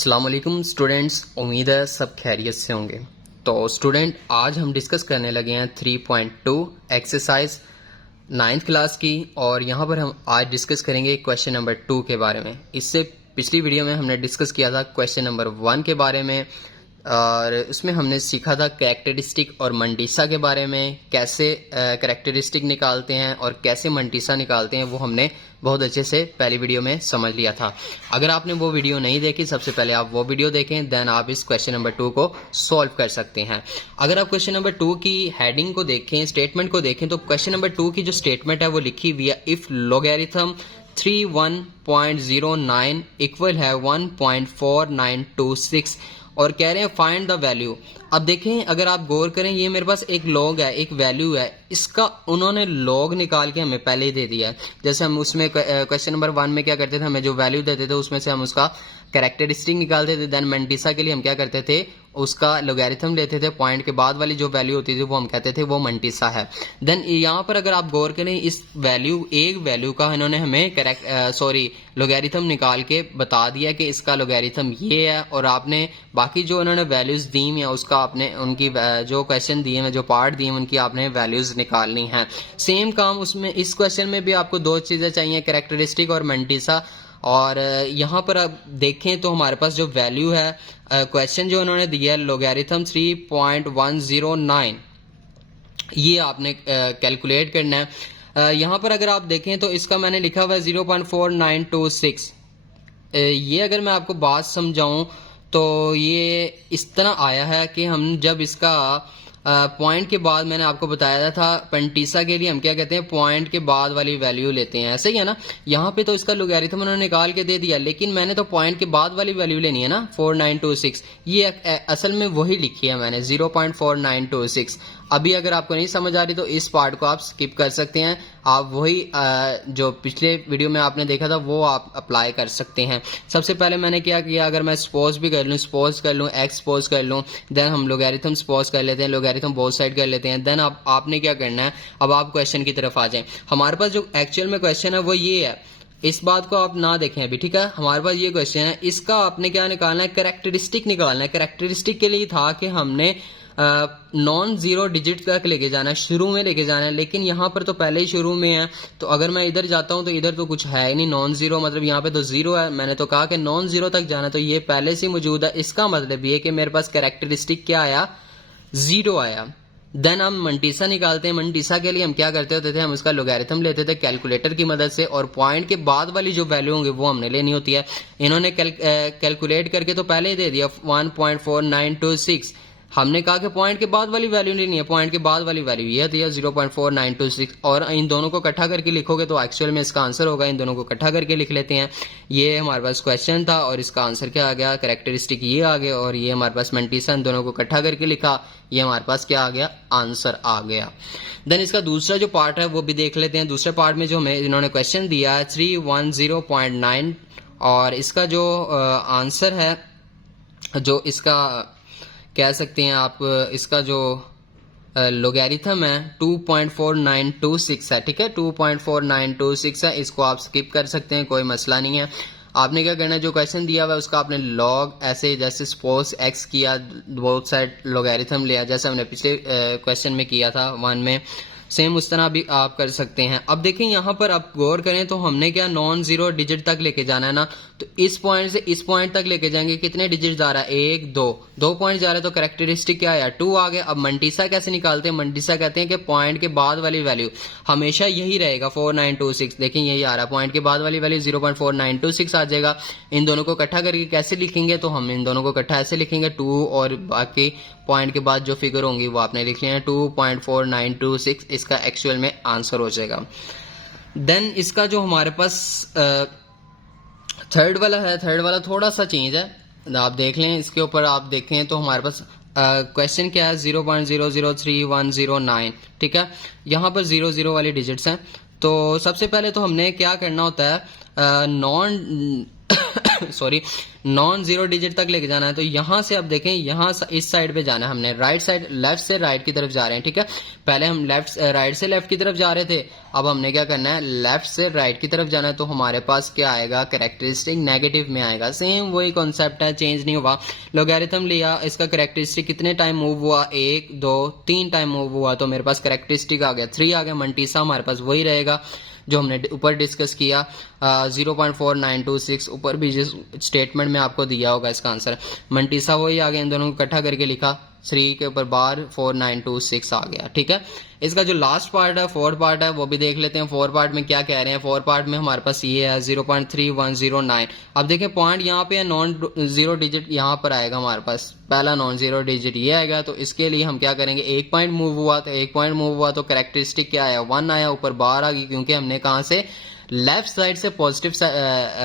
अस्सलाम वालेकुम स्टूडेंट्स, उम्मीद है सब खैरियत से होंगे। तो स्टूडेंट, आज हम डिस्कस करने लगे हैं 3.2 एक्सरसाइज 9th क्लास की, और यहाँ पर हम आज डिस्कस करेंगे क्वेश्चन नंबर 2 के बारे में। इससे पिछली वीडियो में हमने डिस्कस किया था क्वेश्चन नंबर 1 के बारे में, और उसमें हमने सीखा था कैरेक्टरिस्टिक और मंटीसा के बारे में, कैसे कैरेक्टरिस्टिक निकालते हैं और कैसे मंटीसा निकालते हैं, वो हमने बहुत अच्छे से पहली वीडियो में समझ लिया था। अगर आपने वो वीडियो नहीं देखी, सबसे पहले आप वो वीडियो देखें, देन आप इस क्वेश्चन नंबर 2 को सॉल्व कर सकते हैं। अगर आप क्वेश्चन नंबर 2 की हेडिंग को देखें, स्टेटमेंट को देखें, तो क्वेश्चन नंबर 2 की जो स्टेटमेंट है वो लिखी हुई है, इफ लोगैरिथम 31.09 इक्वल है 1.4926, और कह रहे हैं फाइंड द वैल्यू। अब देखें, अगर आप गौर करें, ये मेरे पास एक लॉग है, एक वैल्यू है, इसका उन्होंने लॉग निकाल के हमें पहले ही दे दिया है। जैसे हम उसमें क्वेश्चन नंबर 1 में क्या करते थे, हमें जो वैल्यू देते थे उसमें से हम उसका कैरेक्टरिस्टिक निकालते थे। देन मंटीसा के लिए हम क्या करते थे, उसका लोगैरिथम लेते थे, पॉइंट के बाद वाली जो वैल्यू होती थी वो हम कहते थे वो मंटीसा है। देन यहाँ पर अगर आप गौर करें, इस वैल्यू, एक वैल्यू का इन्होंने हमें लोगैरिथम निकाल के बता दिया कि इसका लोगैरिथम ये है, और आपने बाकी जो उन्होंने वैल्यूज दी हैं उसका आपने उनकी जो क्वेश्चन दिए हैं, जो पार्ट दिए हैं, उनकी आपने वैल्यूज निकालनी है। सेम काम उसमें इस क्वेश्चन में भी आपको दो चीजें चाहिए, कैरेक्टरिस्टिक और मंटीसा। और यहाँ पर आप देखें तो हमारे पास जो वैल्यू है, क्वेश्चन जो उन्होंने दिया है लोगैरिथम 3.109, ये आपने कैलकुलेट करना है। यहाँ पर अगर आप देखें तो इसका मैंने लिखा हुआ है 0.4926। ये अगर मैं आपको बात समझाऊं तो ये इस तरह आया है कि हम जब इसका पॉइंट के बाद, मैंने आपको बताया था पेंटीसा के लिए हम क्या कहते हैं, पॉइंट के बाद वाली वैल्यू लेते हैं, ऐसे ही है ना। यहाँ पे तो इसका लोगैरिथम उन्होंने निकाल के दे दिया, लेकिन मैंने तो पॉइंट के बाद वाली वैल्यू लेनी है ना, 4926। ये असल में वही लिखी है मैंने, 0.4926। अभी अगर आपको नहीं समझ आ रही तो इस पार्ट को आप स्किप कर सकते हैं, आप वही जो पिछले वीडियो में आपने देखा था वो आप अप्लाई कर सकते हैं। सबसे पहले मैंने क्या किया, अगर मैं सपोज भी कर लूँ, सपोज कर लूँ, एक्स सपोज कर लूँ, देन हम लोगैरिथम सपोज कर लेते हैं, लोगैरिथम बोथ साइड कर लेते हैं। देन आपने क्या करना है, अब आप क्वेश्चन की तरफ आ जाएं। हमारे पास जो एक्चुअल में क्वेश्चन है वो ये है, इस बात को आप ना देखें अभी, ठीक है। हमारे पास ये क्वेश्चन है, इसका आपने क्या निकालना है, कैरेक्टरिस्टिक निकालना है। कैरेक्टरिस्टिक के लिए था कि हमने नॉन जीरो डिजिट तक लेके जाना है, शुरू में लेके जाना है, लेकिन यहाँ पर तो पहले ही शुरू में है, तो अगर मैं इधर जाता हूँ तो इधर तो कुछ है ही नहीं, नॉन जीरो मतलब यहाँ पे तो जीरो है। मैंने तो कहा कि नॉन जीरो तक जाना, तो ये पहले से मौजूद है। इसका मतलब ये कि मेरे पास कैरेक्टरिस्टिक क्या आया, जीरो आया। देन हम मंटीसा निकालते हैं। मंटीसा के लिए हम क्या करते होते थे, हम उसका लोगैरिथम लेते थे कैलकुलेटर की मदद से, और पॉइंट के बाद वाली जो वैल्यू होंगी वो हमने लेनी होती है। इन्होंने कैलकुलेट करके तो पहले ही दे दिया 1.4926। हमने कहा कि पॉइंट के बाद वाली वैल्यू लेनी है, पॉइंट के बाद वाली वैल्यू ये दिया 0.4926, और इन दोनों को इकट्ठा करके लिखोगे तो एक्चुअल में इसका आंसर होगा। इन दोनों को इकट्ठा करके लिख लेते हैं। ये हमारे पास क्वेश्चन था और इसका आंसर क्या आ गया, कैरेक्टरिस्टिक ये आ गया, और ये हमारे पास मंटीसा, इन दोनों को इकट्ठा करके लिखा, ये हमारे पास क्या आ गया, आंसर आ गया। देन इसका दूसरा जो पार्ट है वो भी देख लेते हैं। दूसरे पार्ट में जो हमें इन्होंने क्वेश्चन दिया है 310.9, और इसका जो आंसर है, जो इसका कह सकते हैं आप, इसका जो लोगैरिथम है 2.4926 है, ठीक है, 2.4926 है। इसको आप स्किप कर सकते हैं, कोई मसला नहीं है। आपने क्या करना है, जो क्वेश्चन दिया हुआ है उसका आपने लॉग, ऐसे जैसे सपोज एक्स किया, बोथ साइड लोगैरिथम लिया, जैसे हमने पिछले क्वेश्चन में किया था 1 में, सेम उस तरह भी आप कर सकते हैं। अब देखें, यहाँ पर आप गौर करें तो हमने क्या, नॉन जीरो डिजिट तक लेके जाना है ना, तो इस पॉइंट से इस पॉइंट तक लेके जाएंगे, कितने डिजिट जा रहा है, 1 2 पॉइंट जा रहा है, तो कैरेक्टरिस्टिक क्या आया, 2 आ गया। अब मंटीसा कैसे निकालते हैं, मंटीसा कहते हैं कि पॉइंट के बाद वाली वैल्यू हमेशा यही रहेगा 4926। देखिए यही आ रहा है, पॉइंट के बाद वाली वैल्यू 0.4926 आ जाएगा। इन दोनों को इकट्ठा करके कैसे लिखेंगे, तो हम इन दोनों को इकट्ठा ऐसे लिखेंगे, 2 और बाकी पॉइंट के बाद जो फिगर होंगी वो आपने लिख लिया है, 2.4926 इसका एक्चुअल में आंसर हो जाएगा। देन इसका जो हमारे पास थर्ड वाला है, थर्ड वाला थोड़ा सा चेंज है, आप देख लें, इसके ऊपर आप देखें तो हमारे पास क्वेश्चन क्या है, 0.003109, ठीक है। यहाँ पर 00 वाली डिजिट्स हैं। तो सबसे पहले तो हमने क्या करना होता है, non sorry non zero digit तक लेके जाना है। तो यहाँ से अब देखें, यहाँ इस साइड पे जाना है हमने, राइट साइड, लेफ्ट से राइट की तरफ जा रहे हैं, ठीक है। पहले हम राइट से लेफ्ट की तरफ जा रहे थे, अब हमने क्या करना है, लेफ्ट से राइट की तरफ जाना है। तो हमारे पास क्या आएगा, कैरेक्टरिस्टिक नेगेटिव में आएगा। सेम वही कॉन्सेप्ट है, चेंज नहीं हुआ। लॉगरिथम लिया, इसका कैरेक्टरिस्टिक कितने टाइम मूव हुआ, 1 2 3 टाइम मूव हुआ, तो मेरे पास कैरेक्टरिस्टिक आ गया 3 आ गया। मंटीसा हमारे पास वही रहेगा जो हमने ऊपर डिस्कस किया, 0.4926, ऊपर भी जिस स्टेटमेंट में आपको दिया होगा इसका आंसर। मंटीसा वही आ गया, इन दोनों को इकट्ठा करके लिखा, 3 के ऊपर बार 4926 आ गया, ठीक है। इसका जो लास्ट पार्ट है, फोर्थ पार्ट है, वो भी देख लेते हैं। फोर्थ पार्ट में क्या कह रहे हैं। फोर्थ पार्ट में हमारे पास ये है 0.3109। अब देखें पॉइंट यहाँ पे है, नॉन जीरो डिजिट यहाँ पर आएगा हमारे पास, पहला नॉन जीरो डिजिट ये आएगा। तो इसके लिए हम क्या करेंगे, 1 पॉइंट मूव हुआ, तो 1 पॉइंट मूव हुआ तो कैरेक्टरिस्टिक क्या आया, 1 आया, ऊपर बार आ गई, क्योंकि हमने कहाँ से, लेफ्ट साइड से पॉजिटिव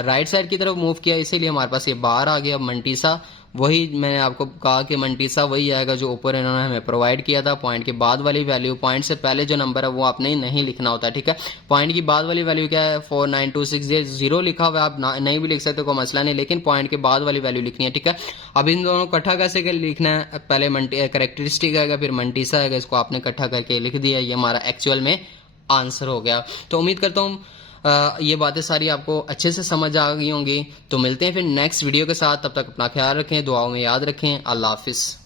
राइट साइड की तरफ मूव किया, इसीलिए हमारे पास ये बार आ गया। मंटीसा वही मैंने आपको कहा कि मंटीसा वही आएगा जो ऊपर इन्होंने हमें प्रोवाइड किया था। पॉइंट के बाद वाली वैल्यू, पॉइंट से पहले जो नंबर है वो आपने नहीं लिखना होता, ठीक है। पॉइंट की बाद वाली वैल्यू क्या है, 4926, ये 0 लिखा हुआ है, आप नहीं भी लिख सकते, कोई मसला नहीं, लेकिन पॉइंट के बाद वाली वैल्यू लिखनी है, ठीक है। अब इन दोनों को इकट्ठा कैसे लिखना है, पहले कैरेक्टरिस्टिक आएगा, फिर मंटीसा आएगा, इसको आपने इकट्ठा करके लिख दिया, ये हमारा एक्चुअल में आंसर हो गया। तो उम्मीद करता हूँ ये बातें सारी आपको अच्छे से समझ आ गई होंगी। तो मिलते हैं फिर नेक्स्ट वीडियो के साथ, तब तक अपना ख्याल रखें, दुआओं में याद रखें। अल्लाह हाफिज़।